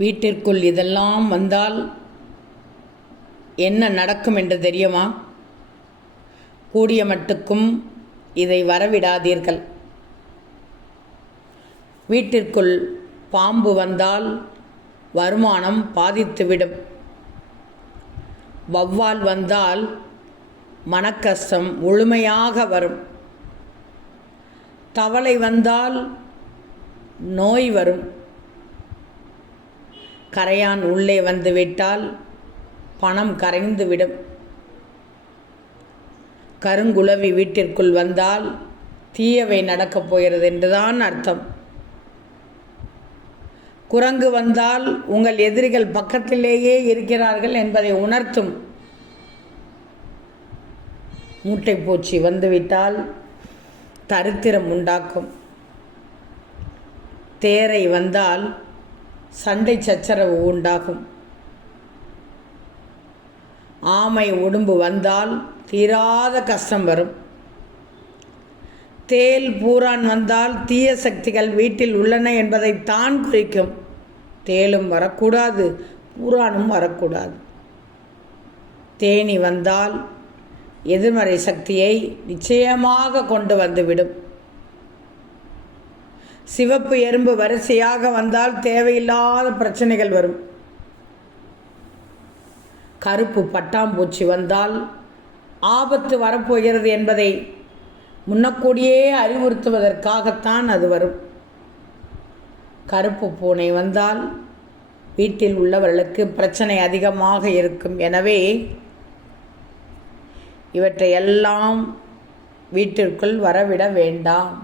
வீட்டிற்குள் இதெல்லாம் வந்தால் என்ன நடக்கும் என்று தெரியுமா? கூடிய மட்டுக்கும் இதை வரவிடாதீர்கள். வீட்டிற்குள் பாம்பு வந்தால் வருமானம் பாதித்துவிடும். வௌவால் வந்தால் மனக்கஷ்டம் முழுமையாக வரும். தவளை வந்தால் நோய் வரும். கரையான் உள்ளே வந்துவிட்டால் பணம் கரைந்துவிடும். கருங்குளவி வீட்டிற்குள் வந்தால் தீயவை நடக்கப் போகிறது என்றுதான் அர்த்தம். குரங்கு வந்தால் உங்கள் எதிரிகள் பக்கத்திலேயே இருக்கிறார்கள் என்பதை உணர்த்தும். மூட்டைப்பூச்சி வந்துவிட்டால் தரித்திரம் உண்டாக்கும். தேரை வந்தால் சண்டை சச்சரவு உண்டாகும். ஆமை உடும்பு வந்தால் தீராத கஷ்டம் வரும். தேல் பூரான் வந்தால் தீய சக்திகள் வீட்டில் உள்ளன என்பதைத்தான் குறிக்கும். தேலும் வரக்கூடாது, பூரானும் வரக்கூடாது. தேனி வந்தால் எதிர்மறை சக்தியை நிச்சயமாக கொண்டு வந்துவிடும். சிவப்பு எறும்பு வரிசையாக வந்தால் தேவையில்லாத பிரச்சனைகள் வரும். கருப்பு பட்டாம்பூச்சி வந்தால் ஆபத்து வரப்போகிறது என்பதை முன்னக்கூடியே அறிவுறுத்துவதற்காகத்தான் அது வரும். கருப்பு பூனை வந்தால் வீட்டில் உள்ளவர்களுக்கு பிரச்சனை அதிகமாக இருக்கும். எனவே இவற்றையெல்லாம் வீட்டிற்குள் வரவிட வேண்டாம்.